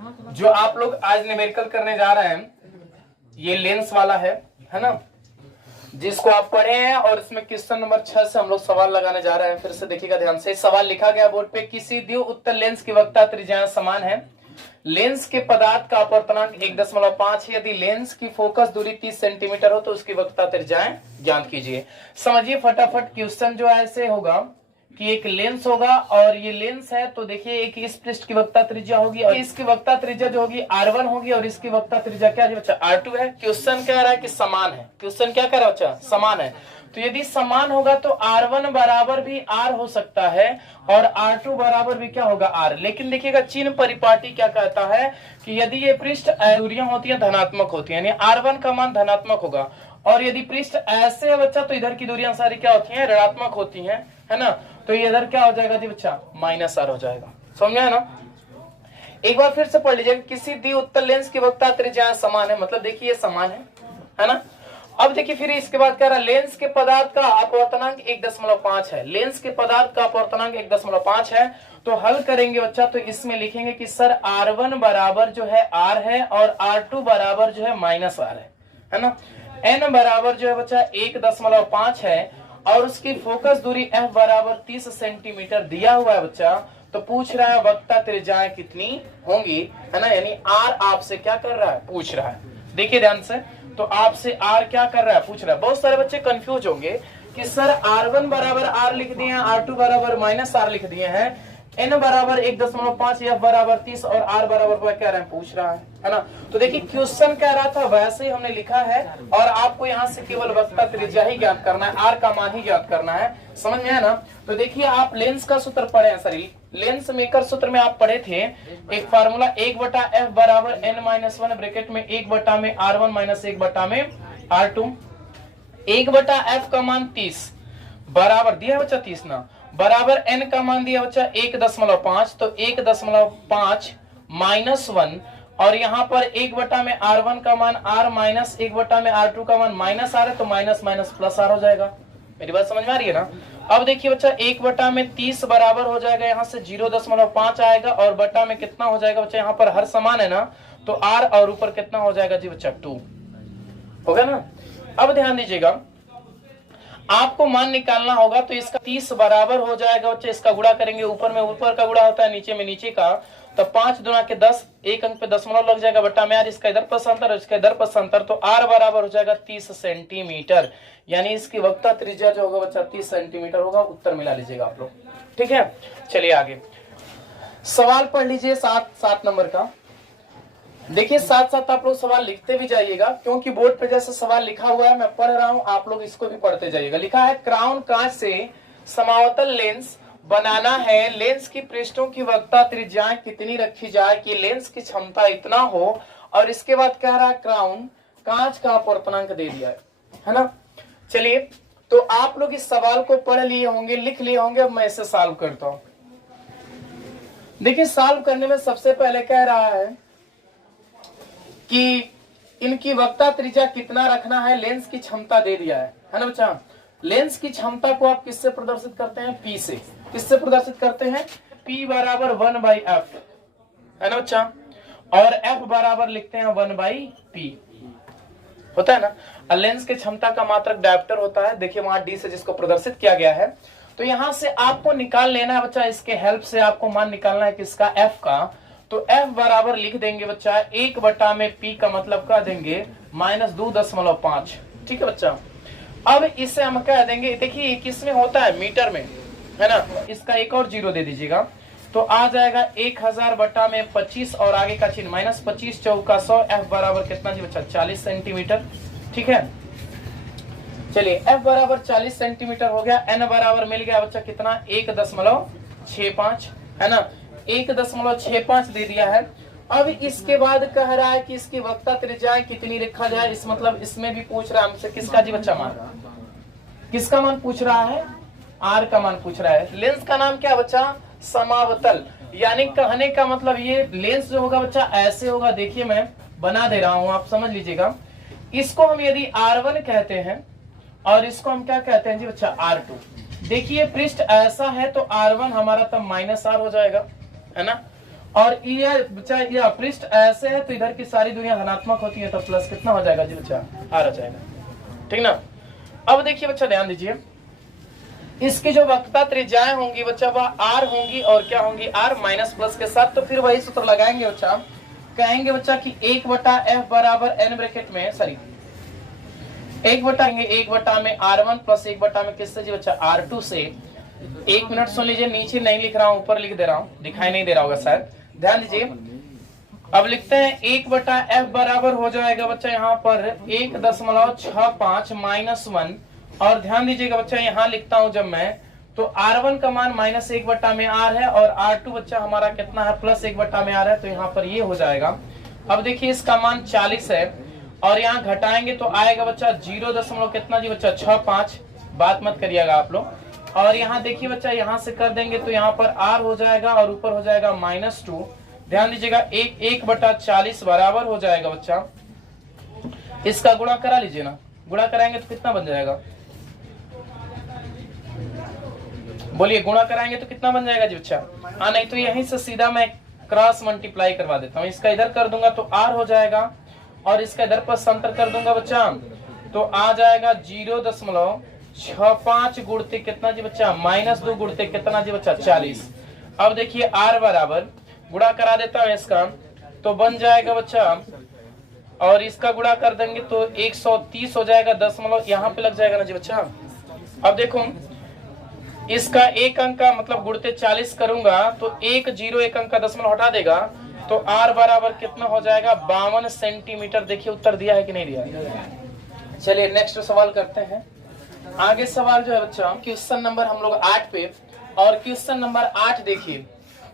जो आप लोग आज न्यूमेरिकल करने जा रहे हैं ये लेंस वाला है ना, जिसको आप पढ़े हैं, और इसमें क्वेश्चन नंबर 6 से हम लोग सवाल लगाने जा रहे हैं। फिर से देखिएगा ध्यान से, सवाल लिखा गया बोर्ड पे, किसी द्वि उत्तल लेंस की वक्रता त्रिज्याएं समान है, लेंस के पदार्थ का अपवर्तनांक 1.5 है, यदि लेंस की फोकस दूरी 30 सेंटीमीटर हो तो उसकी वक्रता त्रिज्याएं ज्ञात कीजिए। समझिए फटाफट, क्वेश्चन जो है ऐसे होगा कि एक लेंस होगा और ये लेंस है, तो देखिए एक इस पृष्ठ की वक्रता त्रिज्या होगी और इसकी वक्रता त्रिज्या जो होगी R1 होगी और इसकी वक्रता त्रिज्या क्या है बच्चा, R2 है। क्वेश्चन कह रहा है कि समान है, क्वेश्चन क्या कह रहा है बच्चा, समान है। तो यदि समान होगा तो R1 बराबर भी R हो सकता है और R2 बराबर भी क्या होगा, R। लेकिन देखिएगा चिन्ह परिपाटी क्या कहता है कि यदि ये पृष्ठ दूरियां होती है धनात्मक होती है, यानी R1 का मान धनात्मक होगा, और यदि पृष्ठ ऐसे है बच्चा तो इधर की दूरियां सारी क्या होती हैं, ऋणात्मक होती हैं, है ना। तो ये इधर क्या हो जाएगा जी बच्चा, -R हो जाएगा। समझा है ना। एक बार फिर से पढ़ लीजिएगा, किसी द्वि उत्तल लेंस की वक्रता त्रिज्या समान है, मतलब देखिए ये समान है ना। अब देखिए फिर इसके बाद कह रहा है लेंस के पदार्थ का अपवर्तनांक 1.5 है, लेंस के पदार्थ का अपवर्तनांक 1.5 है। तो हल करेंगे बच्चा, तो इसमें लिखेंगे कि सर R1 बराबर जो है R है और R2 बराबर जो है -R है ना। n बराबर जो है बच्चा 1.5 है और उसकी फोकस दूरी f बराबर 30 सेंटीमीटर दिया हुआ है बच्चा। तो पूछ रहा है वक्रता त्रिज्याएं कितनी होंगी, है ना, यानी R आपसे क्या कर रहा है, पूछ रहा है। देखिए ध्यान से, तो आपसे R क्या कर रहा है, पूछ रहा है। बहुत सारे बच्चे कंफ्यूज होंगे कि सर R1 बराबर R लिख दिए हैं, R2 बराबर -R लिख दिए हैं, n बराबर 1.5, f बराबर 30 और R बराबर क्या रहा है, पूछ रहा है ना। तो देखिए क्वेश्चन कह रहा था वैसे ही हमने लिखा है और आपको यहाँ से केवल वक्रता त्रिज्या ही ज्ञात करना है, R का मान ही ज्ञात करना है। समझ में है ना। तो देखिए आप लेंस का सूत्र पढ़े हैं, सॉरी लेंस मेकर सूत्र में आप पढ़े थे एक फार्मूला 1/f बराबर n-1 ब्रैकेट में 1 में R1 माइनस 1 में R2। 1/f का मान 30 बराबर दिया है बच्चा 30 ना, बराबर n का मान दिया बच्चा 1.5, तो 1.5 -1 और यहाँ पर 1 में R1 का मान R माइनस 1 में R2 का मान -R है, तो माइनस माइनस प्लस R हो जाएगा। मेरी बात समझ में आ रही है ना। अब देखिए बच्चा 1 में 30 बराबर हो जाएगा, यहाँ से 0.5 आएगा और बटा में कितना हो जाएगा बच्चा, यहाँ पर हर समान है ना, तो R और ऊपर कितना हो जाएगा जी बच्चा 2 होगा ना। अब ध्यान दीजिएगा, आपको मान निकालना होगा, तो इसका 30 बराबर हो जाएगा बच्चे, इसका गुणा करेंगे, ऊपर में ऊपर का गुणा होता है, नीचे में नीचे का, तो 5 दूना के 10, एक अंक पे दशमलव लग जाएगा, बट्टा में यार इसका इधर पक्षांतर इसका इधर पक्षांतर, तो R बराबर हो जाएगा 30 सेंटीमीटर, यानी इसकी वक्रता त्रिज्या जो होगा बच्चा 30 सेंटीमीटर होगा। उत्तर मिला लीजिएगा आप लोग, ठीक है। चलिए आगे सवाल पढ़ लीजिए 7 नंबर का। देखिए साथ साथ आप लोग सवाल लिखते भी जाइएगा, क्योंकि बोर्ड पे जैसे सवाल लिखा हुआ है मैं पढ़ रहा हूं, आप लोग इसको भी पढ़ते जाइएगा। लिखा है क्राउन कांच से समावतल लेंस बनाना है, लेंस की पृष्ठों की वक्रता त्रिज्याएं कितनी रखी जाए कि लेंस की क्षमता इतना हो, और इसके बाद कह रहा है क्राउन कांच का अपवर्तनांक दे दिया है ना। चलिए तो आप लोग इस सवाल को पढ़ लिए होंगे, लिख लिए होंगे, अब मैं इसे सॉल्व करता हूं। देखिए सॉल्व करने में सबसे पहले कह रहा है कि इनकी वक्रता त्रिज्या कितना रखना है, लेंस की क्षमता दे दिया है ना बच्चा। लेंस की क्षमता को आप किससे प्रदर्शित करते हैं, P से। किससे प्रदर्शित करते हैं, P बराबर 1/f है ना बच्चा, और F बराबर लिखते हैं 1/p होता है ना। लेंस के क्षमता का मात्रक डायोप्टर होता है, देखिए वहां D से जिसको प्रदर्शित किया गया है। तो यहां से आपको निकाल लेना है बच्चा, इसके हेल्प से आपको मान निकालना है किसका, F का। तो F बराबर लिख देंगे बच्चा 1 में P का मतलब कह देंगे -2.5, ठीक है बच्चा। अब इसे हम कह देंगे, देखिए किस में होता है, मीटर में है ना, इसका एक और 0 दे दीजिएगा, तो आ जाएगा 1000 में 25 और आगे का चिन्ह -25 चौका 100। F बराबर कितना जी बच्चा, 40 सेंटीमीटर, ठीक है। चलिए F बराबर 40 सेंटीमीटर हो गया, N बराबर मिल गया बच्चा कितना, 1.65 है ना, 1.65 दे दिया है। अब इसके बाद कह रहा है कि इसकी वक्रता त्रिज्या कितनी रखा जाए, इस मतलब इसमें भी पूछ रहा है हमसे किसका जी बच्चा मान, किसका मान पूछ रहा है, R का मान पूछ रहा है। लेंस का नाम क्या बच्चा, समावतल, यानी कहने का मतलब ये लेंस जो होगा बच्चा ऐसे होगा, देखिए मैं बना दे रहा हूं, आप समझ लीजिएगा। इसको हम यदि R1 कहते हैं और इसको हम क्या कहते हैं जी बच्चा, R2। देखिए पृष्ठ ऐसा है तो R1 हमारा तब -R हो जाएगा, है ना। और ये बच्चा ये पृष्ठ ऐसे है तो इधर की सारी दुनिया धनात्मक होती है, तो प्लस कितना हो जाएगा जी बच्चा, आर हो जाएगा। ठीक ना। अब देखिए बच्चा ध्यान दीजिए, इसकी जो वक्रता त्रिज्याएं होंगी बच्चा वह आर होंगी और क्या होंगी, आर माइनस प्लस के साथ। तो फिर वही सूत्र लगाएंगे बच्चा, कहेंगे बच्चा कि 1/f बराबर n ब्रैकेट में, सॉरी 1/1 में r1 प्लस 1 में किससे जी बच्चा, r2 से। 1 मिनट सुन लीजिए, नीचे नहीं लिख रहा हूं, ऊपर लिख दे रहा हूं, दिखाई नहीं दे रहा होगा शायद, ध्यान दीजिए। अब लिखते हैं 1/f बराबर हो जाएगा बच्चा यहाँ पर 1.65 -1, और ध्यान दीजिएगा बच्चा यहाँ लिखता हूं जब मैं, तो r1 का मान -1 में r है और r2 बच्चा हमारा कितना है, +1 में r है, तो यहाँ पर ये हो जाएगा। अब देखिए इसका मान 40 है और यहाँ घटाएंगे तो आएगा बच्चा 0. कितना जी बच्चा, 65, बात मत करिएगा आप लोग। और यहाँ देखिए बच्चा, यहाँ से कर देंगे तो यहाँ पर r हो जाएगा और ऊपर हो जाएगा -2। ध्यान दीजिएगा 1/40 बराबर हो जाएगा बच्चा, इसका गुणा करा लीजिए ना, गुणा कराएंगे तो कितना बन जाएगा, बोलिए, गुणा कराएंगे तो कितना बन जाएगा जी बच्चा। हाँ, नहीं तो यहीं से सीधा मैं क्रॉस मल्टीप्लाई करवा देता हूँ, इसका इधर कर दूंगा तो r हो जाएगा और इसका इधर पर संतर कर दूंगा बच्चा तो आ जाएगा 0.65 गुणते कितना जी बच्चा, -2 गुणते कितना जी बच्चा, 40। अब देखिए r बराबर, गुणा करा देता हूँ इसका, तो बन जाएगा बच्चा, और इसका गुणा कर देंगे तो 130 हो जाएगा, दशमलव यहाँ पे लग जाएगा ना जी बच्चा। अब देखो इसका एक अंक का मतलब गुणते 40 करूंगा तो 1 अंक का दशमलव हटा देगा तो r बराबर कितना हो जाएगा, 52 सेंटीमीटर। देखिए उत्तर दिया है कि नहीं दिया है। चलिए नेक्स्ट सवाल करते हैं। आगे सवाल जो है बच्चा क्वेश्चन नंबर हम लोग 8 पे, और क्वेश्चन नंबर 8 देखिए,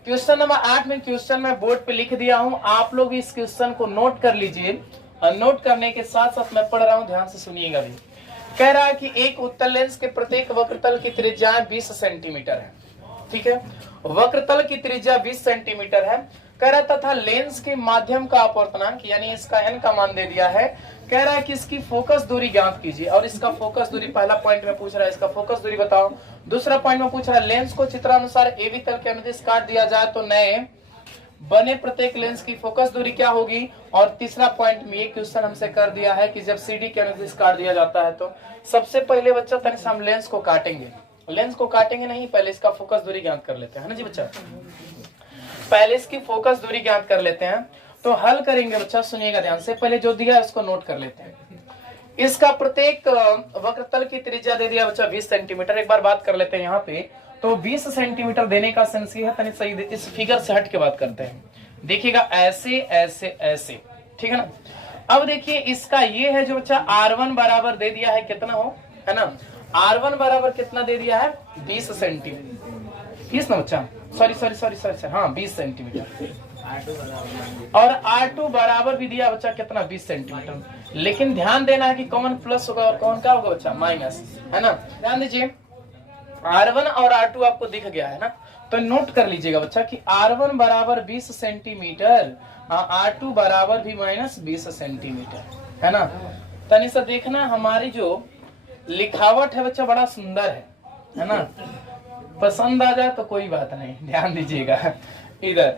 क्वेश्चन नंबर 8 में क्वेश्चन मैं बोर्ड पे लिख दिया हूं, आप लोग इस क्वेश्चन को नोट कर लीजिए, और नोट करने के साथ साथ मैं पढ़ रहा हूं, ध्यान से सुनिएगा भी। कह रहा है कि एक उत्तल लेंस के प्रत्येक वक्रतल की त्रिज्या 20 सेंटीमीटर है, ठीक है, वक्रतल की त्रिज्या 20 सेंटीमीटर है। कह रहा तथा लेंस के माध्यम का अपवर्तनांक यानी इसका n का मान दे दिया है। कह रहा है कि इसकी फोकस दूरी ज्ञात कीजिए, और इसका फोकस दूरी पहला पॉइंट में पूछ रहा है, इसका फोकस दूरी बताओ। दूसरा पॉइंट में पूछ रहा है लेंस को चित्रानुसार एबी तल के अनुदिश काट दिया जाए तो नए बने प्रत्येक लेंस की फोकस दूरी क्या होगी। और तीसरा पॉइंट में ये क्वेश्चन हमसे कर दिया है कि जब सीडी के अनुदिश काट दिया जाता है तो सबसे पहले बच्चा तनिक हम लेंस को काटेंगे, लेंस को काटेंगे नहीं, पहले इसका फोकस दूरी ज्ञात कर लेते हैं ना जी बच्चा, पहले इसकी फोकस दूरी ज्ञात कर लेते हैं। तो हल करेंगे बच्चा, सुनिएगा ध्यान से, पहले जो दिया है उसको नोट कर लेते हैं। इसका प्रत्येक वक्रतल की त्रिज्या दे दिया बच्चा 20 सेंटीमीटर। एक बार बात कर लेते हैं यहाँ पे, तो 20 सेंटीमीटर देने का सेंस ये है, तनिक सही इस फिगर से हट के बात करते हैं, देखिएगा ऐसे ऐसे ऐसे, ठीक है ना। अब देखिए इसका ये है जो बच्चा r1 बराबर दे दिया है कितना हो, है ना, r1 बराबर कितना दे दिया है, 20 सेंटीमीटर, 20 ना बच्चा, सॉरी हाँ 20 सेंटीमीटर, और R2 बराबर भी दिया बच्चा कितना, 20 सेंटीमीटर। लेकिन ध्यान देना है कि कौन प्लस होगा और कौन क्या होगा बच्चा, माइनस, है ना। ध्यान दीजिए R1 और R2 आपको दिख गया है ना, तो नोट कर लीजिएगा बच्चा कि R1 बराबर 20 सेंटीमीटर, R2 बराबर भी -20 सेंटीमीटर, है ना। तनी सा देखना, हमारी जो लिखावट है बच्चा बड़ा सुंदर है ना, पसंद आ जाए तो कोई बात नहीं, ध्यान दीजिएगा। इधर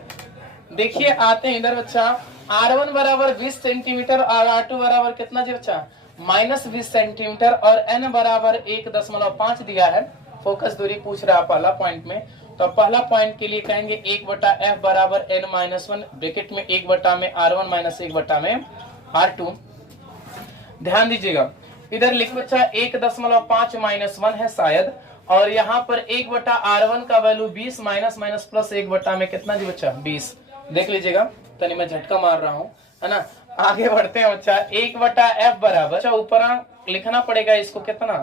देखिए आते हैं इधर बच्चा, R1 बराबर 20 सेंटीमीटर और R2 बराबर कितना जी बच्चा, -20 सेंटीमीटर, और n बराबर 1.5 दिया है। फोकस दूरी पूछ रहा है पहला पॉइंट में, तो पहला पॉइंट के लिए कहेंगे 1/f बराबर n-1 ब्रैकेट में 1 में R1 माइनस 1 में R2। ध्यान दीजिएगा इधर लिख बच्चा 1.5 -1 है शायद, और यहाँ पर 1/R1 का वैल्यू 20 माइनस माइनस प्लस 1 में कितना जी बच्चा, 20। देख लीजिएगा, तनी मैं झटका मार रहा हूँ, है ना। आगे बढ़ते हैं बच्चा, 1/f बराबर, ऊपर लिखना पड़ेगा इसको कितना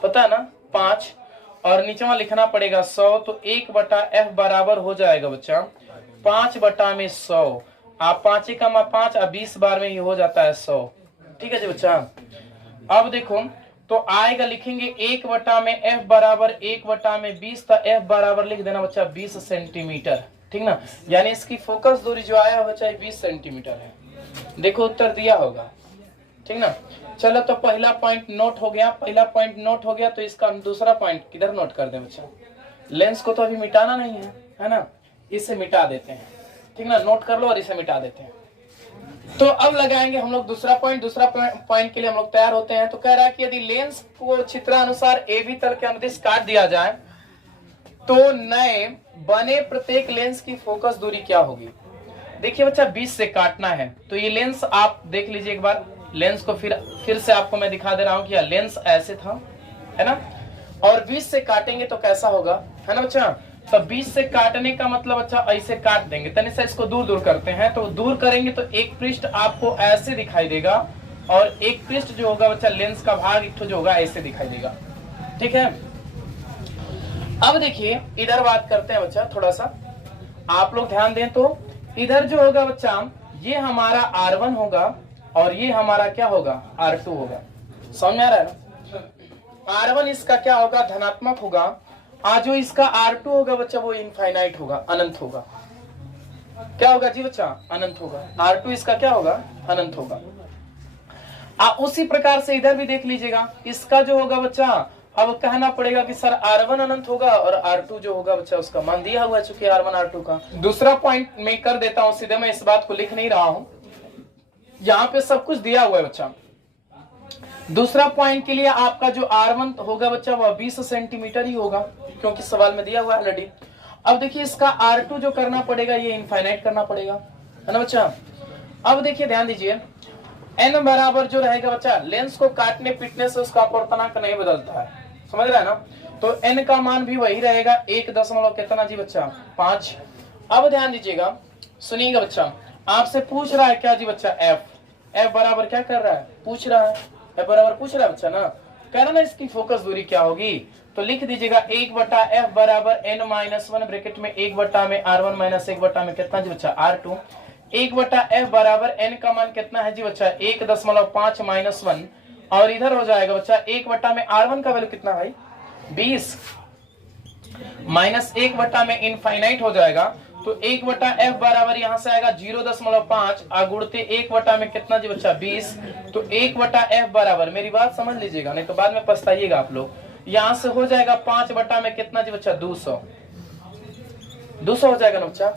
पता है ना, 5, और नीचे में लिखना पड़ेगा 100, तो 1/f बराबर हो जाएगा बच्चा 5/100। आप 5 का 5 और 20 बार में ही हो जाता है 100, ठीक है जी बच्चा। अब देखो तो आएगा, लिखेंगे 1 में f बराबर 1 में 20, तो f बराबर लिख देना बच्चा 20 सेंटीमीटर, ठीक ना। यानी इसकी फोकस दूरी जो आया बच्चा 20 सेंटीमीटर है। देखो उत्तर दिया होगा, ठीक ना। चलो तो पहला पॉइंट नोट हो गया, पहला पॉइंट नोट हो गया, तो इसका दूसरा पॉइंट किधर नोट कर दे बच्चा, लेंस को तो अभी मिटाना नहीं है, है ना। इसे मिटा देते हैं, ठीक ना, नोट कर लो और इसे मिटा देते हैं। तो अब लगाएंगे हम लोग दूसरा पॉइंट के लिए हम लोग तैयार होते हैं। तो कह रहा है कि यदि लेंस को चित्रानुसार ए बी तल के अनुदिश काट दिया जाए तो नए बने प्रत्येक लेंस की फोकस दूरी क्या होगी। देखिए बच्चा 20 से काटना है, तो ये लेंस आप देख लीजिए एक बार, लेंस को फिर से आपको मैं दिखा दे रहा हूं कि लेंस ऐसे था, है ना, और 20 से काटेंगे तो कैसा होगा, है ना बच्चा। तो 20 से काटने का मतलब अच्छा ऐसे काट देंगे, तनिक सा इसको दूर दूर करते हैं, तो दूर करेंगे तो एक पृष्ठ आपको ऐसे दिखाई देगा और एक पृष्ठ जो होगा बच्चा लेंस का भाग एक जो होगा ऐसे दिखाई देगा, ठीक है। अब देखिए इधर बात करते हैं बच्चा, थोड़ा सा आप लोग ध्यान दें तो इधर जो होगा बच्चा ये हमारा R1 होगा और ये हमारा क्या होगा R2 होगा, समझ में आ रहा है ना। R1 इसका क्या होगा धनात्मक होगा, जो इसका R2 होगा बच्चा वो इनफाइनाइट होगा, अनंत होगा। क्या होगा जी बच्चा, अनंत होगा। R2 इसका क्या होगा, अनंत होगा। उसी प्रकार से इधर भी देख लीजिएगा, इसका जो होगा बच्चा अब कहना पड़ेगा कि सर R1 अनंत होगा और R2 जो होगा बच्चा उसका मान दिया हुआ है चूंकि R1 R2 का। दूसरा पॉइंट मैं कर देता हूं सीधे, मैं इस बात को लिख नहीं रहा हूं, यहाँ पे सब कुछ दिया हुआ है बच्चा। दूसरा पॉइंट के लिए आपका जो R1 होगा बच्चा वह 20 सेंटीमीटर ही होगा क्योंकि सवाल में दिया हुआ है ऑलरेडी। अब देखिए इसका R2 जो करना पड़ेगा ये इनफाइनाइट करना पड़ेगा, है ना बच्चा। अब देखिए ध्यान दीजिए n बराबर जो रहेगा बच्चा लेंस को काटने पीटने से उसका अपवर्तनांक नहीं बदलता है, समझ रहा है ना। तो n का मान भी वही रहेगा 1 दशमलव कितना जी बच्चा 5। अब ध्यान दीजिएगा, सुनिएगा बच्चा, आपसे पूछ रहा है क्या जी बच्चा f बराबर क्या कर रहा है, पूछ रहा है, f बराबर पूछ रहा है बच्चा ना, कह रहा ना इसकी फोकस दूरी क्या होगी। तो लिख दीजिएगा 1/f बराबर n-1 ब्रैकेट में 1 में R1 माइनस 1 में कितना जी बच्चा R2। 1/f बराबर n का मान कितना है जी बच्चा 1.5 माइनस 1 और इधर हो जाएगा बच्चा 1 में R1 का वैल्यू कितना भाई 20 माइनस 1 में इनफाइनाइट हो जाएगा। तो 1/f बराबर यहां से आएगा 0.5 गुणते 1 में कितना जी बच्चा 20। तो 1/f बराबर, मेरी बात समझ लीजिएगा नहीं तो बाद में पछताइएगा आप लोग, यहां से हो जाएगा 5 में कितना जी बच्चा 200 हो जाएगा ना बच्चा।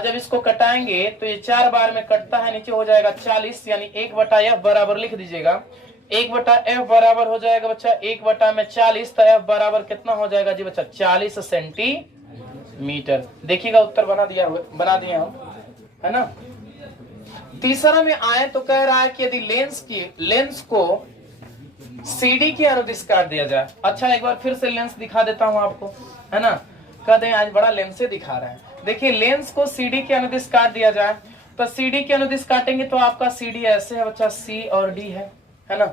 जब इसको कटाएंगे तो ये 4 बार में कटता है, नीचे हो जाएगा 40, यानी 1/f बराबर लिख दीजिएगा 1/f बराबर हो जाएगा बच्चा 1 में 40, तो f बराबर कितना हो जाएगा जी बच्चा 40 सेंटीमीटर। देखिएगा उत्तर बना दिए हम, है ना। तीसरा में आए तो कह रहा है कि यदि लेंस को CD के अनुदिश काट दिया जाए। अच्छा एक बार फिर से लेंस दिखा देता हूं आपको, है ना, कह दें आज बड़ा लेंस से दिखा रहा है। देखिए लेंस को CD के अनुदिश काट दिया जाए तो CD के अनुदिश काटेंगे तो आपका CD ऐसे है बच्चा, C और D है ना।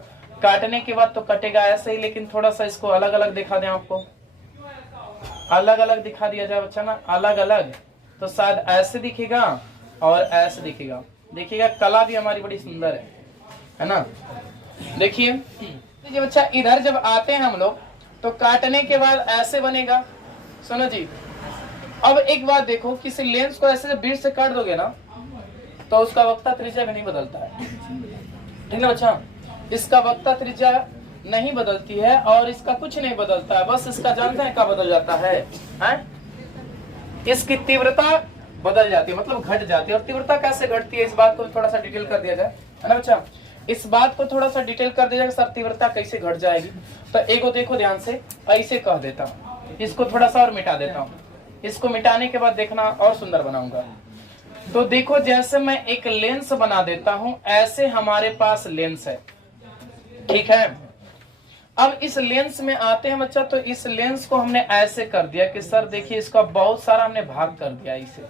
काटने के बाद तो कटेगा ऐसे ही, लेकिन थोड़ा सा इसको अलग अलग दिखा दें आपको, अलग अलग दिखा दिया जाए बच्चा ना, अलग अलग तो शायद ऐसे दिखेगा और ऐसे दिखेगा। देखिएगा कला भी हमारी बड़ी सुंदर है ना। देखिए बच्चा इधर जब आते हैं हम लोग तो काटने के बाद ऐसे बनेगा, सुनो जी। अब एक बात देखो, किसी लेंस को ऐसे जब 20 से काट दोगे ना तो उसका वक्ता त्रिज्या भी नहीं बदलता है, ठीक है बच्चा। इसका वक्ता त्रिज्या नहीं बदलती है और इसका कुछ नहीं बदलता है, बस इसका जानते हैं क्या बदल जाता है, इसकी तीव्रता बदल जाती है, मतलब घट जाती है। और तीव्रता कैसे घटती है इस बात को थोड़ा सा डिटेल कर दिया जाए, है ना बच्चा। इस बात को थोड़ा सा डिटेल कर दिया जाए सर तीव्रता कैसे घट जाएगी। तो एगो देखो ध्यान से, ऐसे कह देता हूँ, इसको थोड़ा सा और मिटा देता हूँ, इसको मिटाने के बाद देखना और सुंदर बनाऊंगा। तो देखो जैसे मैं एक लेंस बना देता हूं ऐसे हमारे पास लेंस है, ठीक है। अब इस लेंस में आते हैं बच्चा, तो इस लेंस को हमने ऐसे कर दिया कि सर देखिए इसका बहुत सारा हमने भाग कर दिया इसे,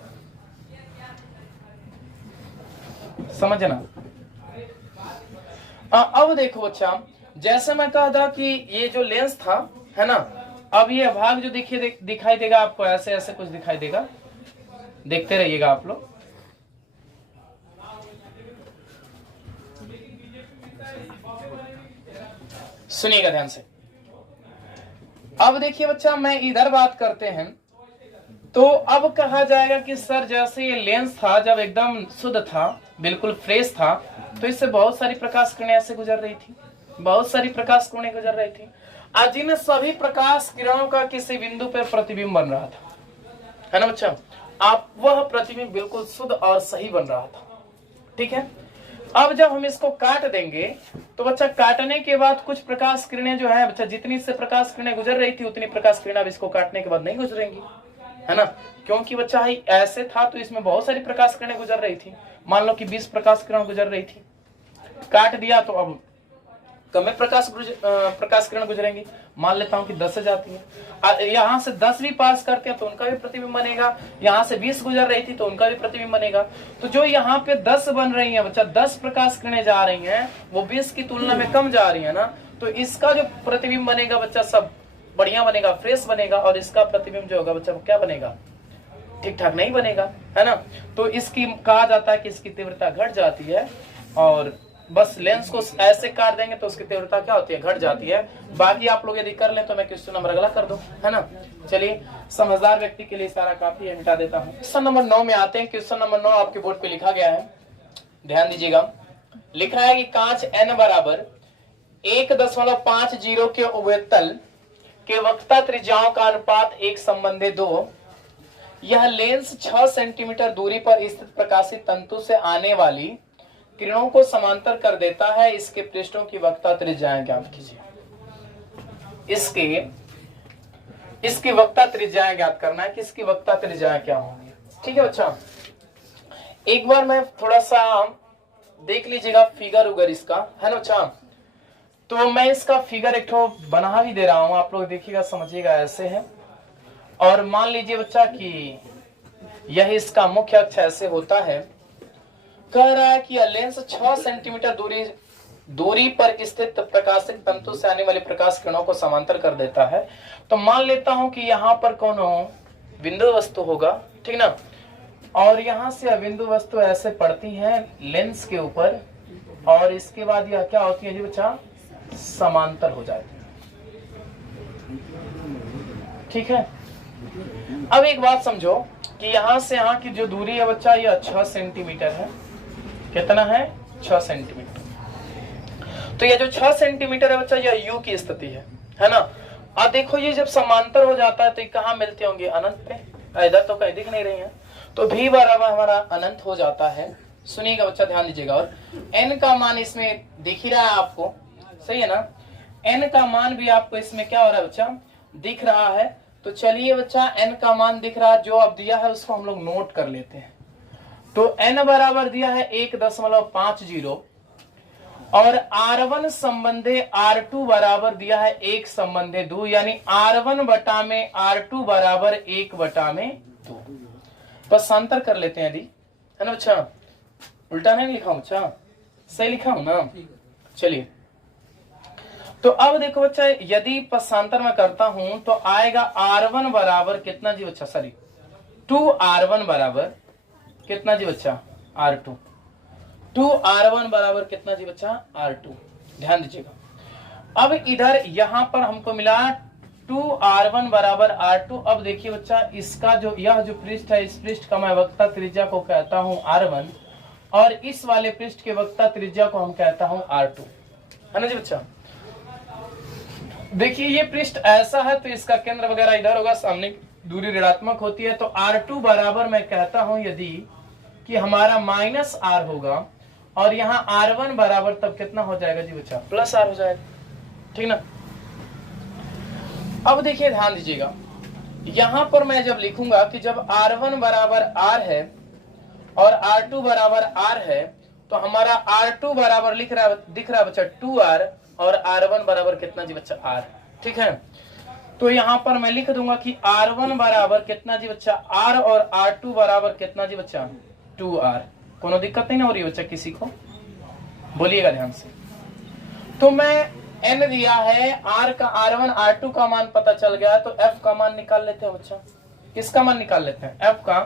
समझना। अब देखो बच्चा जैसे मैं कहा था कि ये जो लेंस था, है ना, अब ये भाग जो देखिए दिखाई देगा आपको, ऐसे ऐसे कुछ दिखाई देगा, देखते रहिएगा आप लोग। सुनिएगा ध्यान से। अब देखिए बच्चा मैं इधर बात करते हैं तो अब कहा जाएगा कि सर जैसे ये लेंस था जब एकदम शुद्ध था, बिल्कुल फ्रेश था, तो इससे बहुत सारी प्रकाश किरणें ऐसे गुजर रही थी, बहुत सारी प्रकाश किरणें गुजर रही थी। आज इन सभी प्रकाश किरणों का किसी बिंदु पर प्रतिबिंब बन रहा था, है ना बच्चा। आप वह प्रतिबिंब बिल्कुल शुद्ध और सही बन रहा था। ठीक है, अब जब हम इसको काट देंगे तो बच्चा काटने के बाद कुछ प्रकाश किरणें जो है बच्चा, जितनी से प्रकाश किरणें गुजर रही थी उतनी प्रकाश किरणें अब इसको काटने के बाद नहीं गुजरेंगी, है ना, क्योंकि बच्चा ही ऐसे था तो इसमें बहुत सारी प्रकाश किरणें गुजर रही थी। मान लो कि 20 प्रकाश किरण गुजर रही थी, काट दिया तो अब कम प्रकाश किरण गुजरेंगी। मान लेता हूं कि 10 से जाती है, यहां से 10 भी पास करते हैं तो उनका भी प्रतिबिंब बनेगा, यहां से 20 गुजर रही थी तो उनका भी प्रतिबिंब बनेगा। तो जो यहाँ पे 10 बन रही है बच्चा, 10 प्रकाश किरणें जा रही हैं, वो 20 की तुलना में कम जा रही है ना, तो इसका जो प्रतिबिंब बनेगा बच्चा सब बढ़िया बनेगा, फ्रेश बनेगा, और इसका प्रतिबिंब जो होगा बच्चा वो क्या बनेगा, ठीक ठाक नहीं बनेगा, है ना। तो इसकी कहा जाता है कि इसकी तीव्रता घट जाती है, और बस लेंस को ऐसे काट देंगे तो उसकी तीव्रता क्या होती है, घट जाती है। बाकी आप लोग यदि कर लें तो मैं क्वेश्चन नंबर अगला कर दूं, है ना। चलिए, समझदार व्यक्ति के लिए सारा काफी है, मिटा देता हूं। क्वेश्चन नंबर 9 में आते हैं। क्वेश्चन नंबर 9 आपके बोर्ड पे लिखा गया है, ध्यान दीजिएगा। लिखा है कि कांच n बराबर 1.50 के उभयतल के वक्रता त्रिज्याओं का अनुपात 1:2। यह लेंस 6 सेंटीमीटर दूरी पर स्थित प्रकाशित तंतु से आने वाली किरणों को समांतर कर देता है। इसके पृष्ठों की वक्रता त्रिज्याएं ज्ञात कीजिए। इसकी वक्रता त्रिज्याएं ज्ञात करना है कि इसकी वक्रता त्रिज्याएं क्या होंगी। ठीक है बच्चा, एक बार मैं थोड़ा सा देख लीजिएगा फिगर उगर इसका, है ना बच्चा। तो मैं इसका फिगर एक ठो बना भी दे रहा हूं, आप लोग देखिएगा समझिएगा। ऐसे है, और मान लीजिए बच्चा कि यह इसका मुख्य अक्ष ऐसे होता है। कह रहा है कि यह लेंस 6 सेंटीमीटर दूरी पर स्थित प्रकाशित तंतु से आने वाले प्रकाश किरणों को समांतर कर देता है। तो मान लेता हूं कि यहाँ पर कौन हो, बिंदु वस्तु होगा, ठीक ना, और यहां से बिंदु वस्तु ऐसे पड़ती है लेंस के ऊपर, और इसके बाद यह क्या होती है जी बच्चा, समांतर हो जाती है। ठीक है, अब एक बात समझो कि यहां से यहां की जो दूरी है बच्चा, यह 6 सेंटीमीटर है। कितना है, 6 सेंटीमीटर। तो ये जो 6 सेंटीमीटर है बच्चा, यह यू की स्थिति है ना। अब देखो ये जब समांतर हो जाता है तो ये कहाँ मिलते होंगे, अनंत पे। इधर तो कहीं दिख नहीं रही है, तो भी बराबर हमारा अनंत हो जाता है। सुनिएगा बच्चा, ध्यान दीजिएगा। और n का मान इसमें दिख ही रहा है आपको, सही है ना। n का मान भी आपको इसमें क्या हो रहा है बच्चा, दिख रहा है। तो चलिए बच्चा, n का मान दिख रहा है, जो अब दिया है उसको हम लोग नोट कर लेते हैं। तो n बराबर दिया है 1.50, और R1 संबंधे R2 बराबर दिया है 1:2, यानी R1 बटा में R2 बराबर 1/2। पक्षांतर कर लेते हैं यदि, है ना बच्चा। उल्टा नहीं लिखा हूं बच्चा, सही लिखा हूं ना। चलिए, तो अब देखो बच्चा, यदि पक्षांतर में करता हूं तो आएगा R1 बराबर कितना जी बच्चा, सॉरी 2R1 बराबर कितना जी बच्चा, R2। 2R1 बराबर कितना जी बच्चा, R2। ध्यान दीजिएगा। अब इधर यहां पर हमको मिला 2R1 बराबर R2। अब देखिए बच्चा, इसका जो यह जो पृष्ठ है, इस पृष्ठ का मैं वक्रता त्रिज्या को कहता हूं R1, और इस वाले पृष्ठ के वक्रता त्रिज्या को हम कहता हूं R2, है ना जी बच्चा। देखिए ये पृष्ठ ऐसा है तो इसका केंद्र वगैरह इधर होगा, सामने दूरी ऋणात्मक होती है। तो R2 बराबर मैं कहता हूं यदि कि हमारा -R होगा, और यहाँ R1 बराबर तब कितना हो जाएगा जी बच्चा, +R हो जाएगा, ठीक ना। अब देखिए ध्यान दीजिएगा, यहां पर मैं जब लिखूंगा कि जब R1 बराबर R है और R2 बराबर R है, तो हमारा R2 बराबर दिख रहा है बच्चा 2R, और R1 बराबर कितना जी बच्चा, R। ठीक है, तो यहां पर मैं लिख दूंगा कि R1 बराबर कितना जी बच्चा, R, और R2 बराबर कितना जी बच्चा, 2R। कोनो दिक्कत नहीं ना हो रही बच्चा किसी को, बोलिएगा ध्यान से। तो मैं n दिया है, R का R1 R2 का मान पता चल गया, तो F का मान निकाल लेते हैं बच्चा। किसका मान निकाल लेते हैं, F का।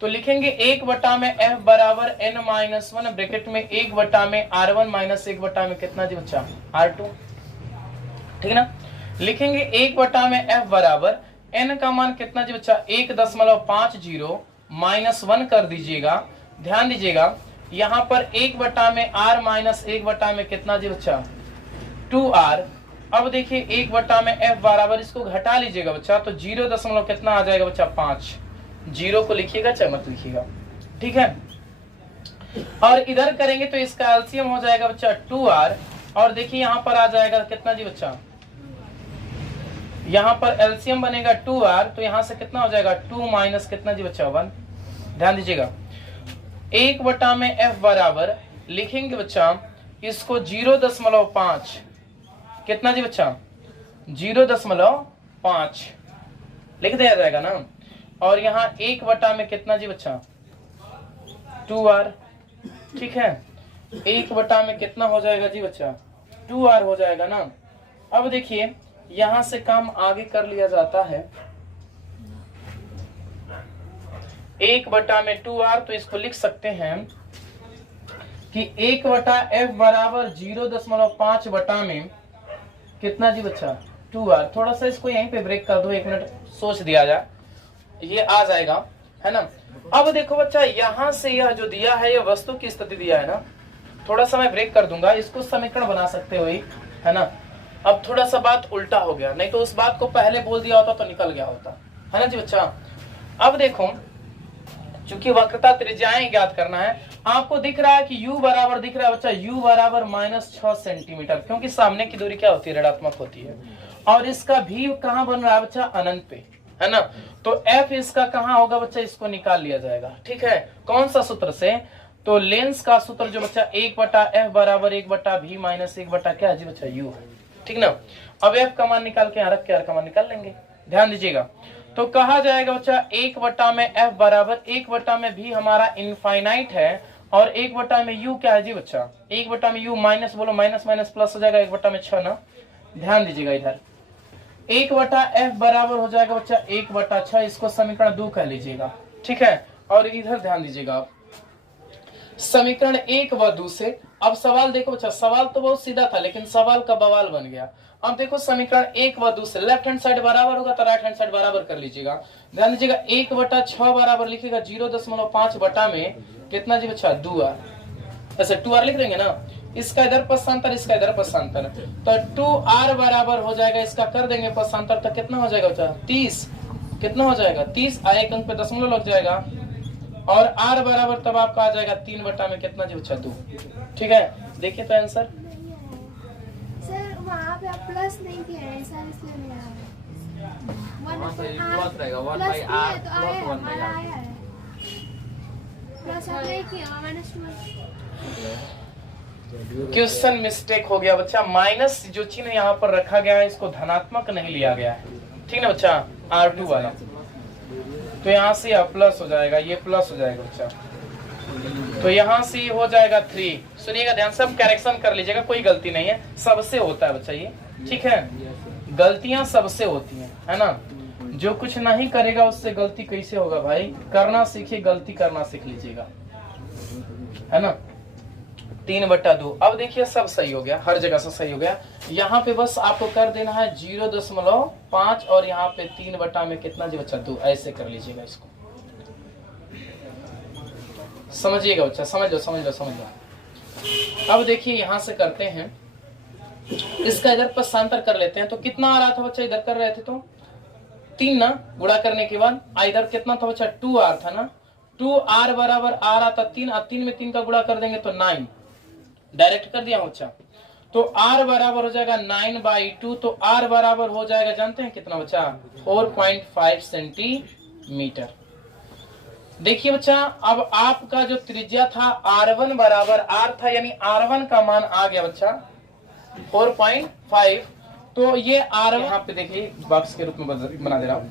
तो लिखेंगे 1 में F बराबर n-1, ब्रैकेट में 1 में R1 - 1 में कितना जी बच्चा, R2, ठीक ना। लिखेंगे 1 में F बराबर n का मान कितना जी बच्चा, 1.50 -1 कर दीजिएगा। ध्यान दीजिएगा, यहाँ पर 1 में R - 1 में कितना जी बच्चा, 2R। अब देखिए 1 में F बराबर, इसको घटा लीजिएगा बच्चा, तो 0 कितना आ जाएगा बच्चा, 5। 0 को लिखिएगा चाहे मत लिखिएगा, ठीक है। और इधर करेंगे तो इसका एलसीएम हो जाएगा बच्चा 2r, और देखिए यहाँ पर आ जाएगा कितना जी बच्चा, यहाँ पर एलसीएम बनेगा 2r, तो यहाँ से कितना हो जाएगा 2 माइनस कितना जी बच्चा 1। ध्यान दीजिएगा 1 बटा में f बराबर लिखेंगे बच्चा इसको 0.5 कितना जी बच्चा 0.5 लिख दिया जाएगा ना, और यहाँ 1 बटा में कितना जी बच्चा 2r, ठीक है। 1 बटा में कितना हो जाएगा जी बच्चा 2r हो जाएगा ना। अब देखिए यहां से काम आगे कर लिया जाता है, 1 बटा में 2r, तो इसको लिख सकते हैं कि 1 बटा f बराबर 0.5 बटा में कितना जी बच्चा 2r। थोड़ा सा इसको यहीं पे ब्रेक कर दो, 1 मिनट सोच दिया जाए, ये आ जाएगा, है ना। अब देखो बच्चा यहां से यह जो दिया है ये वस्तु की स्थिति दिया है ना, थोड़ा सा मैं ब्रेक कर दूंगा, इसको समीकरण बना सकते हो, है ना। अब थोड़ा सा बात उल्टा हो गया, नहीं तो उस बात को पहले बोल दिया होता तो निकल गया होता, है ना जी बच्चा। अब देखो चूंकि वक्रता त्रिज्याएं ज्ञात करना है, आपको दिख रहा है कि u बराबर दिख रहा है बच्चा u बराबर -6 सेंटीमीटर, क्योंकि सामने की दूरी क्या होती है ऋणात्मक होती है, और इसका भी कहां बन रहा है बच्चा अनंत पे, है ना। तो f इसका कहां होगा बच्चा, इसको निकाल लिया जाएगा, ठीक है। कौन सा सूत्र से, तो लेंस का सूत्र जो बच्चा 1 बटा f बराबर 1 बटा v माइनस 1 बटा क्या जी बच्चा u है, ठीक ना। अब f का मान निकाल के यहाँ रख के r का मान निकाल लेंगे, ध्यान दीजिएगा। तो कहा जाएगा बच्चा 1 बटा में f बराबर 1 बटा में v हमारा इनफाइनाइट है, और 1 बटा में u क्या है जी बच्चा, 1 बटा में u माइनस बोलो माइनस माइनस प्लस हो जाएगा 1 बटा में 6 ना। ध्यान दीजिएगा इधर 1 बटा f बराबर हो जाएगा बच्चा 1 बटा 6, इसको समीकरण 2 कह लीजिएगा, ठीक है। और इधर ध्यान दीजिएगा आप समीकरण 1 व 2 से। अब सवाल देखो बच्चा, सवाल तो बहुत सीधा था लेकिन सवाल का बवाल बन गया। अब देखो समीकरण 1 व 2 से लेफ्ट हैंड साइड बराबर होगा तो राइट हैंड साइड बराबर कर लीजिएगा। ध्यान दीजिएगा 1 बटा 6 बराबर लिखिएगा 0.5 बटा में कितना जी बच्चा 2r, ऐसे 2r लिख देंगे ना, इसका इधर पक्षांतर इसका इधर पक्षांतर, तो 2r बराबर हो जाएगा, इसका कर देंगे पक्षांतर तो कितना हो जाएगा बच्चा 30, कितना हो जाएगा 30, एक अंक पे दशमलव लग जाएगा, और r बराबर तब आपका आ जाएगा 3 बटा में कितना जी बच्चा 2, ठीक है। देखिए तो आंसर सर वहाँ पे आप प्लस नहीं किया है सर, इसलिए नहीं आया, प्लस रहेगा 1 by r plus 1 by r, plus नहीं किया -1। क्वेश्चन मिस्टेक हो गया बच्चा, माइनस जो चिन्ह यहाँ पर रखा गया है इसको धनात्मक नहीं लिया गया है, ठीक ना बच्चा, r2 वाला, तो यहाँ से यह प्लस हो जाएगा, ये प्लस हो जाएगा बच्चा, तो यहाँ से हो जाएगा 3। सुनिएगा ध्यान, सब करेक्शन कर लीजिएगा, कोई गलती नहीं है, सबसे होता है बच्चा ये, ठीक है। गलतियां सबसे होती हैं, है ना। जो कुछ नहीं करेगा उससे गलती कैसे होगा भाई, करना सीखिए, गलती करना सीख लीजिएगा, है ना। 3 बटा 2। अब देखिए सब सही हो गया, हर जगह से सही हो गया। यहाँ पे बस आपको कर देना है 0.5 और यहाँ पे 3 बटा में कितना जी बच्चा 2, ऐसे कर लीजिएगा इसको, समझिएगा बच्चा, समझ लो समझ लो समझ लो। अब देखिए यहाँ से करते हैं, इसका इधर पक्षांतर कर लेते हैं, तो कितना आ रहा था बच्चा, इधर कर रहे थे तो 3 ना, गुणा करने के बाद इधर कितना था बच्चा 2r था ना, 2r बराबर आ रहा था 3, 3 में 3 का गुणा कर देंगे तो 9, डायरेक्ट कर दिया बच्चा, तो r बराबर हो जाएगा 9/2, तो r बराबर हो जाएगा जानते हैं कितना बच्चा 4.5 सेंटीमीटर। देखिए बच्चा अब आपका जो त्रिज्या था r1 बराबर r था, यानी r1 का मान आ गया बच्चा 4.5, तो ये r1 यहाँ पे देखिए बॉक्स के रूप में बना दे रहा हूँ,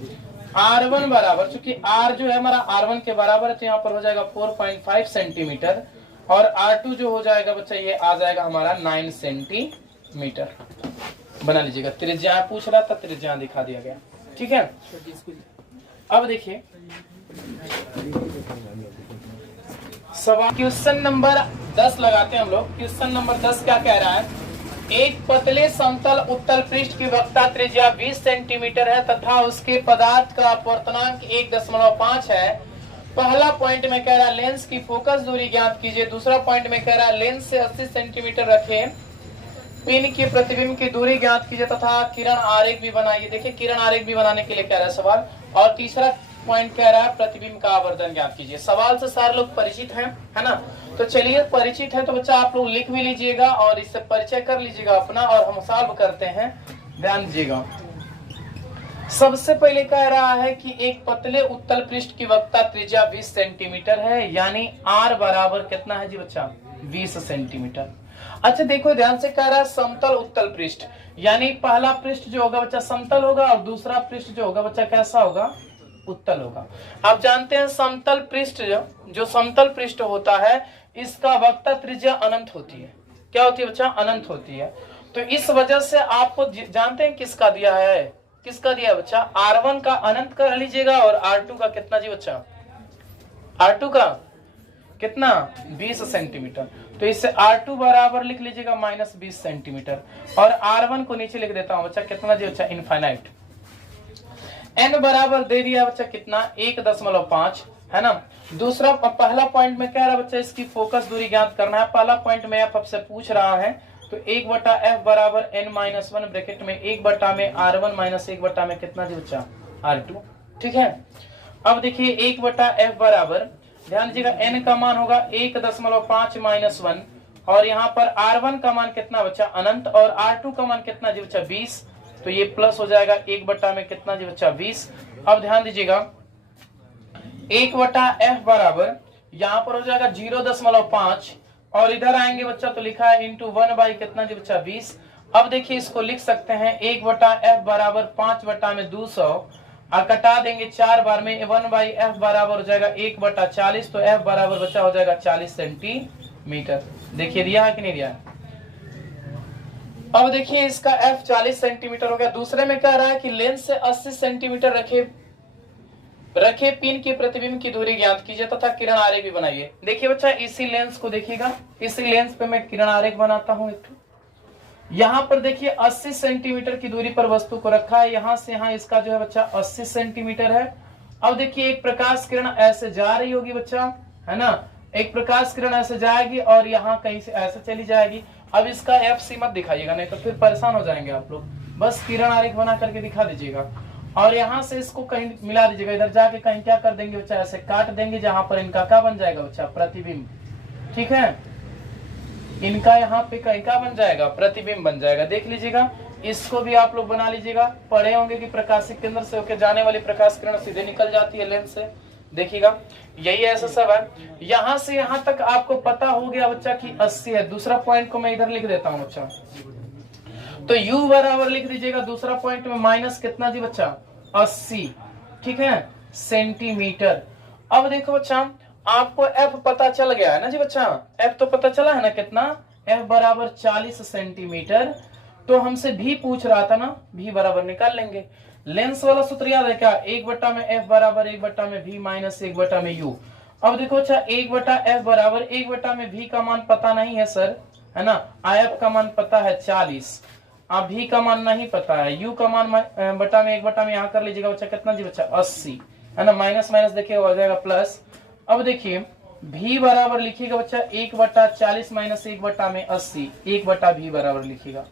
r1 बराबर, चूंकि r जो है हमारा r1 के बराबर है तो यहाँ पर हो जाएगा 4.5 सेंटीमीटर, और r2 जो हो जाएगा बच्चा ये आ जाएगा हमारा 9 सेंटीमीटर। बना लीजिएगा, त्रिज्या पूछ रहा था, त्रिज्या दिखा दिया गया, ठीक है। अब देखिए सवाल क्वेश्चन नंबर 10 लगाते हैं हम लोग। क्वेश्चन नंबर 10 क्या कह रहा है, एक पतले समतल उत्तल पृष्ठ की वक्रता त्रिज्या 20 सेंटीमीटर है तथा उसके पदार्थ का अपवर्तनांक 1.5 है। पहला पॉइंट में कह रहा है लेंस की फोकस दूरी ज्ञात कीजिए, दूसरा पॉइंट में कह रहा है लेंस से 80 सेंटीमीटर रखें, पिन की प्रतिबिंब की दूरी ज्ञात कीजिए तथा किरण आरेख भी बनाइए। देखिए किरण आरेख भी बनाने के लिए कह रहा है सवाल, और तीसरा पॉइंट कह रहा है प्रतिबिंब का आवर्धन ज्ञात कीजिए। सवाल से सारे लोग परिचित हैं, है ना? तो चलिए परिचित है तो बच्चा आप लोग लिख भी लीजिएगा और इससे परिचय कर लीजिएगा अपना, और हम सॉल्व करते हैं। ध्यान दीजिएगा। सबसे पहले कह रहा है कि एक पतले उत्तल पृष्ठ की वक्रता त्रिज्या 20 सेंटीमीटर है, यानी r बराबर कितना है जी बच्चा? 20 सेंटीमीटर। अच्छा देखो ध्यान से, कह रहा है समतल उत्तल पृष्ठ, यानी पहला पृष्ठ जो होगा बच्चा समतल होगा और दूसरा पृष्ठ जो होगा बच्चा कैसा होगा? उत्तल होगा। आप जानते हैं समतल पृष्ठ जो समतल पृष्ठ होता है इसका वक्रता त्रिज्या अनंत होती है। क्या होती है बच्चा? अनंत होती है। तो इस वजह से आपको जानते हैं किसका दिया है? किसका दिया है बच्चा? R1 का अनंत कर लीजिएगा और R2 का कितना जी बच्चा? R2 का कितना? 20 सेंटीमीटर। तो इससे R2 बराबर लिख लीजिएगा -20 सेंटीमीटर, और R1 को नीचे लिख देता हूं बच्चा, कितना जी बच्चा? इनफाइनाइट। n बराबर दे दिया बच्चा कितना? 1.5, है ना? दूसरा पहला पॉइंट में कह रहा बच्चा इसकी फोकस दूरी ज्ञात करना है। पहला पॉइंट में f आपसे पूछ रहा है, तो 1/f बराबर n-1 ब्रैकेट में 1 R1 माइनस 1 में कितना जी बच्चा? R2। ठीक है। अब देखिए 1/f बराबर, ध्यान दीजिएगा, n का मान होगा 1.5 - 1, और यहाँ पर R1 का मान कितना बच्चा? अनंत, और R2 का मान कितना जी बच्चा? 20। तो ये प्लस हो जाएगा 1 में कितना जी बच्चा? 20। अब ध्यान दीजिएगा 1/f बराबर यहाँ पर हो जाएगा 0.5, और इधर आएंगे बच्चा तो लिखा है इंटू 1 कितना जी बच्चा? 20। अब देखिए इसको लिख सकते हैं 1/f बराबर 5/200, और कटा देंगे 4 बार में, 1/f बराबर हो जाएगा 1/40, तो f बराबर बच्चा हो जाएगा 40 सेंटीमीटर। देखिए दिया है कि नहीं दिया है? अब देखिए इसका f 40 सेंटीमीटर हो गया। दूसरे में कह रहा है कि लेंस से 80 सेंटीमीटर रखे पिन की प्रतिबिंब की दूरी ज्ञात कीजिए तथा किरण आरेख भी बनाइए। देखिए बच्चा इसी लेंस को देखिएगा, इसी लेंस पे मैं किरण आरेख बनाता हूं एक। यहाँ पर देखिए 80 सेंटीमीटर की दूरी पर वस्तु को रखा है, यहां से यहाँ इसका जो है बच्चा 80 सेंटीमीटर है। अब देखिए एक प्रकाश किरण ऐसे जा रही होगी बच्चा, है ना? एक प्रकाश किरण ऐसे जाएगी और यहाँ कहीं से ऐसे चली जाएगी। अब इसका FC मत दिखाइएगा, नहीं तो फिर परेशान हो जाएंगे आप लोग। बस किरण आरेख बना करके दिखा दीजिएगा, और यहाँ से इसको कहीं मिला दीजिएगा। इधर जाके कहीं क्या कर देंगे बच्चा? ऐसे काट देंगे, जहां पर इनका क्या बन जाएगा बच्चा? प्रतिबिंब। ठीक है, इनका यहाँ पे कहीं का बन जाएगा? प्रतिबिंब बन जाएगा। देख लीजिएगा, इसको भी आप लोग बना लीजिएगा। पढ़े होंगे कि प्रकाशिक केंद्र से होकर जाने वाली प्रकाश किरण सीधे निकल जाती है लेंस से। देखिएगा यही ऐसा सब है। यहां से यहां तक आपको पता हो गया बच्चा कि 80 है। दूसरा पॉइंट को मैं इधर लिख देता हूं बच्चा, तो u बराबर लिख दीजिएगा दूसरा पॉइंट में माइनस कितना जी बच्चा? 80। ठीक है, सेंटीमीटर। अब देखो बच्चा आपको f पता चल गया है ना जी बच्चा? f तो पता चला है ना कितना? f बराबर 40 सेंटीमीटर। तो हमसे भी पूछ रहा था ना, भी बराबर निकाल लेंगे। लेंस वाला सूत्र याद है क्या? 1 में f बराबर 1 में v माइनस 1 में u। अब देखो अच्छा 1/f बराबर 1 में v का मान पता नहीं है सर, है ना? f का मान पता है 40, अब v का मान नहीं पता है। u का मान बटा में 1 में यहाँ कर लीजिएगा बच्चा, कितना जी बच्चा? 80, है ना? माइनस माइनस देखिए हो जाएगा प्लस। अब देखिए v बराबर लिखिएगा बच्चा 1/40 माइनस 1 में 80, 1/v बराबर लिखिएगा।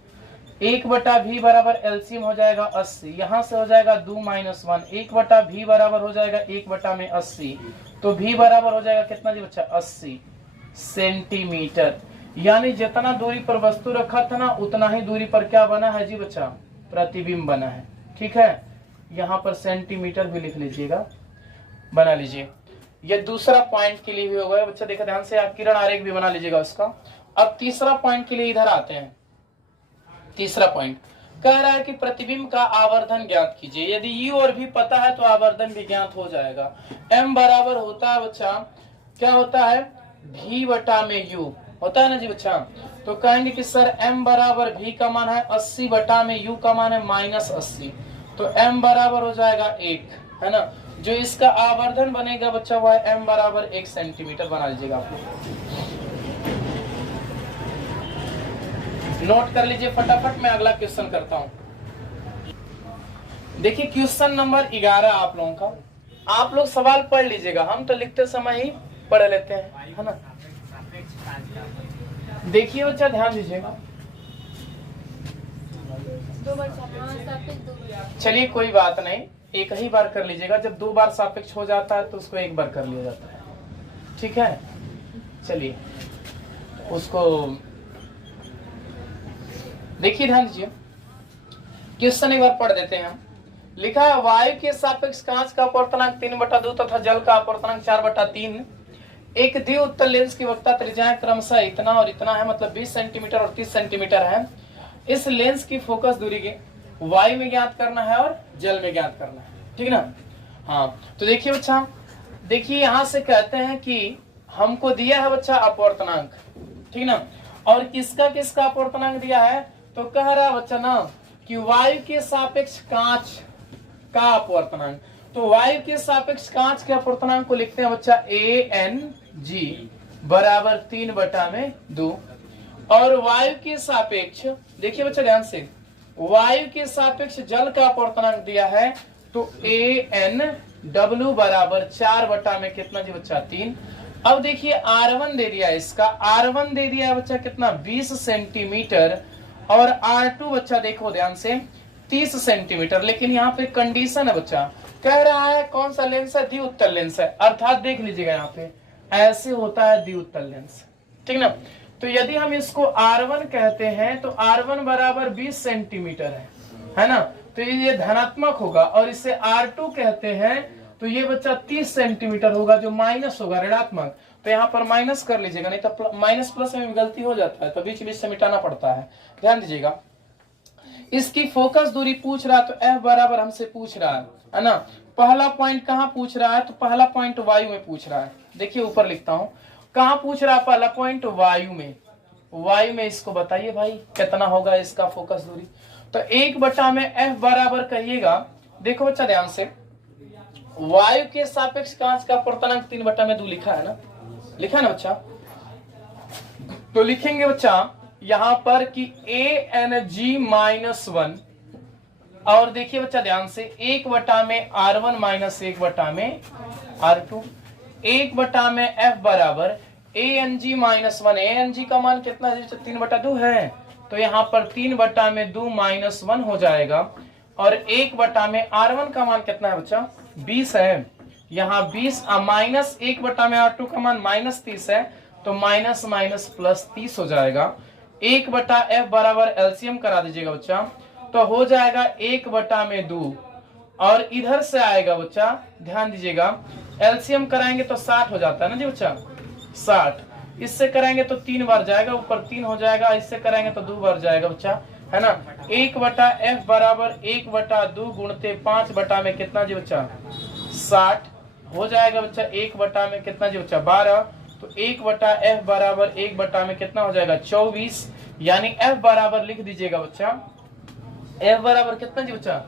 1/v बराबर एलसीएम हो जाएगा 80, यहाँ से हो जाएगा 2 - 1, 1/v बराबर हो जाएगा 1 में 80, तो v बराबर हो जाएगा कितना जी बच्चा? 80 सेंटीमीटर। यानी जितना दूरी पर वस्तु रखा था ना, उतना ही दूरी पर क्या बना है जी बच्चा? प्रतिबिंब बना है। ठीक है, यहाँ पर सेंटीमीटर भी लिख लीजिएगा, बना लीजिए। ये दूसरा पॉइंट के लिए भी होगा बच्चा। देखा ध्यान से, आप किरण आरेख भी बना लीजिएगा उसका। अब तीसरा पॉइंट के लिए इधर आते हैं। तीसरा पॉइंट कह रहा है कि प्रतिबिंब का आवर्धन ज्ञात कीजिए। यदि u और v पता है तो आवर्धन भी ज्ञात हो जाएगा। m बराबर होता है बच्चा, क्या होता है? v बटा में u होता है ना जी बच्चा। तो कहेंगे कि सर m बराबर v का मान है 80 बटा में u का मान है -80, तो m बराबर हो जाएगा 1, है ना? जो इसका आवर्धन बनेगा बच्चा वह m बराबर 1 सेंटीमीटर बना लीजिएगा आप लोग। नोट कर लीजिए फटाफट, मैं अगला क्वेश्चन करता हूं। देखिए क्वेश्चन नंबर 11 आप लोगों का। आप लोग सवाल पढ़ लीजिएगा, हम तो लिखते समय ही पढ़ लेते हैं, है ना? देखिए बच्चा ध्यान दीजिएगा। चलिए कोई बात नहीं, एक ही बार कर लीजिएगा, जब 2 बार सापेक्ष हो जाता है तो उसको 1 बार कर लिया जाता है, ठीक है। चलिए उसको देखिए, ध्यान दीजिए, क्वेश्चन एक बार पढ़ देते हैं हम। लिखा है वायु के सापेक्ष कांच का अपवर्तनांक 3/2 तथा जल का अपवर्तनांक 4/3। एक द्वि उत्तल लेंस की वक्रता त्रिज्याएं क्रमशः इतना और इतना है, मतलब 20 सेंटीमीटर और 30 सेंटीमीटर है। इस लेंस की फोकस दूरी के वायु में ज्ञात करना है और जल में ज्ञात करना है, ठीक ना। हाँ तो देखिए बच्चा, देखिए यहां से कहते हैं कि हमको दिया है बच्चा अपवर्तनांक, ठीक ना, और किसका किसका अपवर्तनांक दिया है, तो कह रहा है बच्चा ना कि वायु के सापेक्ष कांच का अपवर्तनांक। तो वायु के सापेक्ष कांच के अपवर्तनांक को लिखते हैं बच्चा ANG बराबर 3/2। और वायु के सापेक्ष, देखिए बच्चा ध्यान से, वायु के सापेक्ष जल का अपवर्तनांक दिया है तो ANW बराबर 4 में कितना जी बच्चा 3। अब देखिए R1 दे दिया है, इसका R1 दे दिया है बच्चा कितना 20 सेंटीमीटर, और R2 बच्चा देखो ध्यान से 30 सेंटीमीटर। लेकिन यहाँ पे कंडीशन है बच्चा, कह रहा है कौन सा लेंस है, द्विउत्तल लेंस है, अर्थात देख लीजिएगा यहाँ पे ऐसे होता है द्विउत्तल लेंस, ठीक ना। तो यदि हम इसको R1 कहते हैं तो R1 बराबर 20 सेंटीमीटर है ना, तो ये धनात्मक होगा। और इसे R2 कहते हैं तो ये बच्चा 30 सेंटीमीटर होगा, जो माइनस होगा, ऋणात्मक। तो यहाँ पर माइनस कर लीजिएगा, नहीं तो माइनस प्लस में गलती हो जाता है, तो बीच बीच से मिटाना पड़ता है, ध्यान दीजिएगा। इसकी फोकस दूरी पूछ रहा है तो F बराबर हमसे पूछ रहा है ना। पहला पॉइंट कहाँ पूछ रहा है, तो पहला पॉइंट वायु में पूछ रहा है। देखिए ऊपर लिखता हूं, कहाँ पूछ रहा है पहला पॉइंट, वायु में। वायु में इसको बताइए भाई कितना होगा इसका फोकस दूरी, तो 1 में F बराबर कहिएगा। देखो बच्चा ध्यान से, वायु के सापेक्ष कांच का अपवर्तनांक 3/2 लिखा है ना, लिखा है ना बच्चा। तो लिखेंगे बच्चा यहां पर कि ANG-1, और देखिए बच्चा ध्यान से 1 में R1 माइनस 1 में R2, 1 में F बराबर ANG-1। ANG का मान कितना है, 3/2 है, तो यहाँ पर 3/2 -1 हो जाएगा। और 1 में R1 का मान कितना है बच्चा, 20 है, यहाँ 20 माइनस 1 में R2 का मान -30 है, तो माइनस माइनस प्लस 30 हो जाएगा। 1/F बराबर एलसीएम करा दीजिएगा बच्चा, तो हो जाएगा 1/2, और इधर से आएगा बच्चा, ध्यान दीजिएगा, एलसीएम कराएंगे तो 60 हो जाता है ना जी बच्चा, 60। इससे कराएंगे तो 3 बार जाएगा, ऊपर 3 हो जाएगा, इससे कराएंगे तो 2 बार जाएगा बच्चा, है ना। 1/F बराबर 1/2 गुणते 5 में कितना जी बच्चा 60 हो जाएगा बच्चा। 1 में कितना जी बच्चा 12, तो 1/F बराबर 1 में कितना हो जाएगा 24, यानी F बराबर लिख दीजिएगा बच्चा, F बराबर कितना जी बच्चा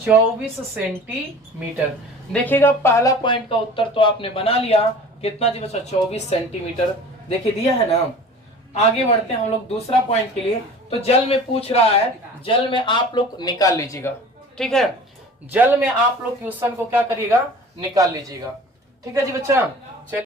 24 सेंटीमीटर। देखिएगा पहला पॉइंट का उत्तर तो आपने बना लिया, कितना जी बच्चा 24 सेंटीमीटर, देखिए दिया है ना। आगे बढ़ते हैं हम लोग दूसरा पॉइंट के लिए। तो जल में पूछ रहा है, जल में आप लोग निकाल लीजिएगा, ठीक है। जल में आप लोग क्वेश्चन को क्या करिएगा, निकाल लीजिएगा, ठीक है जी बच्चा।